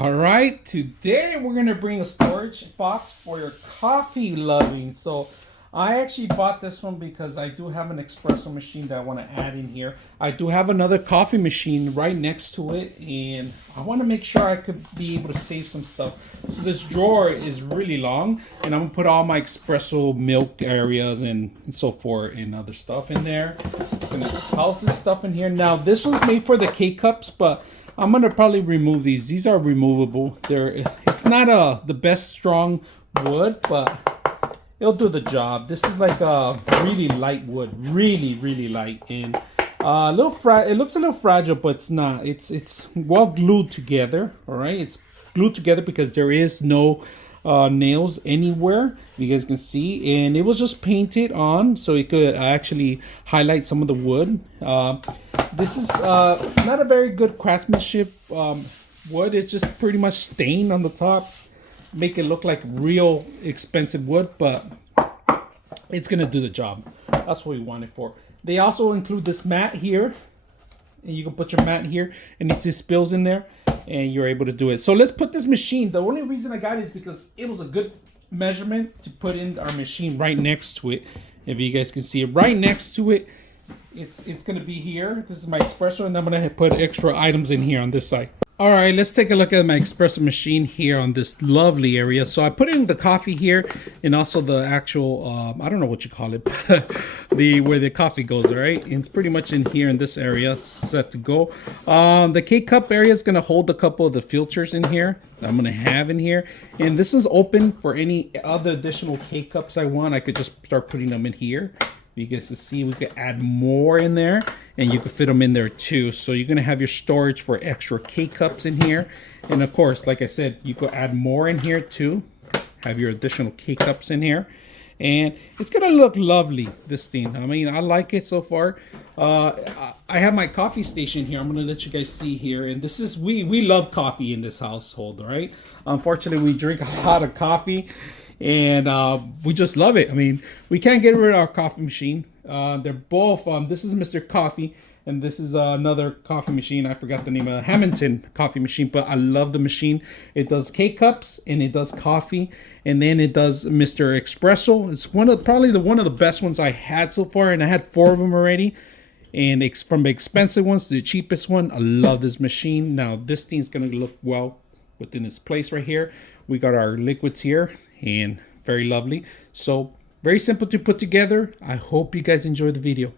All right, today we're gonna bring a storage box for your coffee loving. So I actually bought this one because I do have an espresso machine that I want to add in here. I do have another coffee machine right next to it, and I want to make sure I could be able to save some stuff. So this drawer is really long, and I'm gonna put all my espresso milk areas and so forth and other stuff in there. It's gonna house this stuff in here. Now this one's made for the K-cups, but I'm gonna probably remove these. These are removable. It's not the best strong wood, but it'll do the job. This is like a really light wood, really light, and a little it looks a little fragile, but it's not. It's well glued together. All right, it's glued together because there is no nails anywhere. You guys can see, and it was just painted on so it could actually highlight some of the wood. This is not a very good craftsmanship wood. It's just pretty much stained on the top, make it look like real expensive wood, but it's gonna do the job. That's what we want it for. They also include this mat here, and you can put your mat here, and it just spills in there, and you're able to do it. So let's put this machine. The only reason I got it is because it was a good measurement to put in our machine right next to it. If you guys can see it right next to it, it's gonna be here. This is my espresso, and I'm gonna put extra items in here on this side. All right, let's take a look at my espresso machine here on this lovely area. So I put in the coffee here, and also the actual I don't know what you call it, but where the coffee goes. All right, and it's pretty much in here in this area, set to go. The K-cup area is gonna hold a couple of the filters in here that I'm gonna have in here, and this is open for any other additional K-cups I want. I could just start putting them in here. You guys can see we could add more in there, and you could fit them in there too. So you're gonna have your storage for extra K-cups in here, and of course, like I said, you could add more in here too. Have your additional K-cups in here, and it's gonna look lovely, this thing. I mean, I like it so far. I have my coffee station here. I'm gonna let you guys see here, and this is we love coffee in this household, right? Unfortunately, we drink a lot of coffee, and we just love it. I mean, we can't get rid of our coffee machine. They're both, this is Mr. Coffee, and this is another coffee machine. I forgot the name of Hamilton coffee machine, but I love the machine. It does K-cups, and it does coffee, and then it does Mr. Espresso. It's probably one of the best ones I had so far, and I had 4 of them already. And it's from the expensive ones to the cheapest one. I love this machine. Now, this thing's gonna look well within its place right here. We got our liquids here, and very lovely. So very simple to put together. I hope you guys enjoy the video.